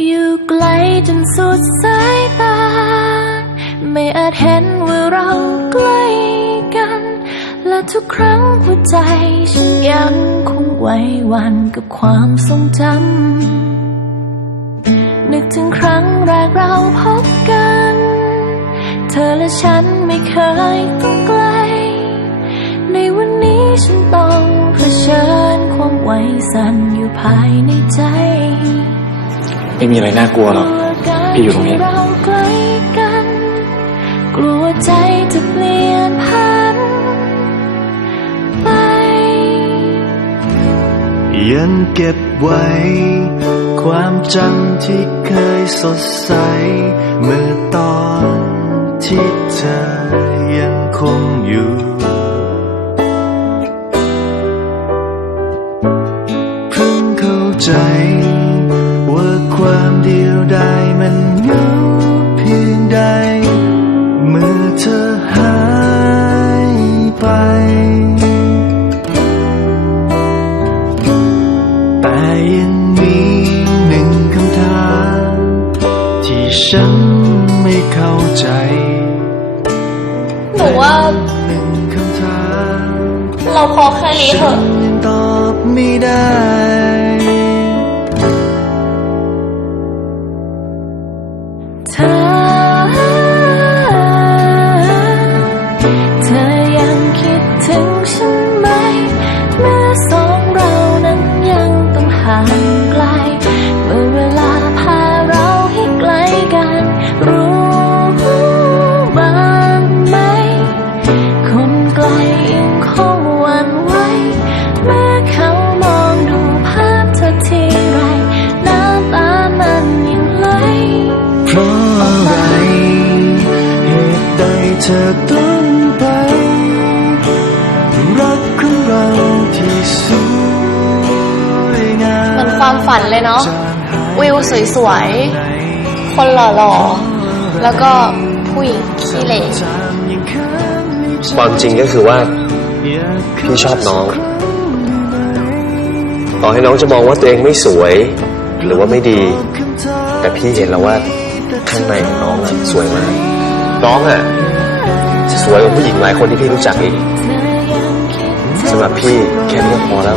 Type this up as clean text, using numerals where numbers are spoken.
อยู่ไกลจนสุดสายตาไม่อาจเห็นว่าเราใกล้กันและทุกครั้งหัวใจฉันยังคงไหวหวั่นกับความทรงจำนึกถึงครั้งแรกเราพบกันเธอและฉันไม่เคยต้องไกลในวันนี้ฉันต้องเผชิญความไหวสั่นอยู่ภายในใจไม่มีอะไรน่ากลัวหรอกพี่อยู่ตรงนี้เราใกล้กันกลัวใจจะเปลี่ยนพันไปยังเก็บไว้ความจำที่เคยสดใสเมื่อตอนที่เธอยังคงอยู่เพิ่งเข้าใจว่าความเดียวดายมันเหงาเพียงใดเมื่อเธอหายไปแต่ยังมีหนึ่งคำถามที่ฉันไม่เข้าใจหนูว่าเราพอแค่นี้เถอะตอบไม่ได้เธอยังคิดถึงฉันไหมเมื่อสองเรานั้นยังต้องห่างไกลเมื่อเวลาพาเราให้ใกล้กันรู้บ้างไหมคนไกลยังคงหวั่นไหวเมื่อเขามองดูภาพเธอทีไรน้ำตามันยังไหลเพราะอะไรเหตุใดเธอต้องไปรักของเราที่สวยงามมันความฝันเลยเนาะวิวสวยๆคนหล่อๆแล้วก็ผู้หญิงขี้เหร่ความจริงก็คือว่าพี่ชอบน้องต่อให้น้องจะมองว่าตัวเองไม่สวยหรือว่าไม่ดีแต่พี่เห็นแล้วว่าข้างในของน้องสวยมากน้องสวยกว่าผู้หญิงหลายคนที่พี่รู้จักอีกสำหรับพี่แค่นี้ก็พอแล้ว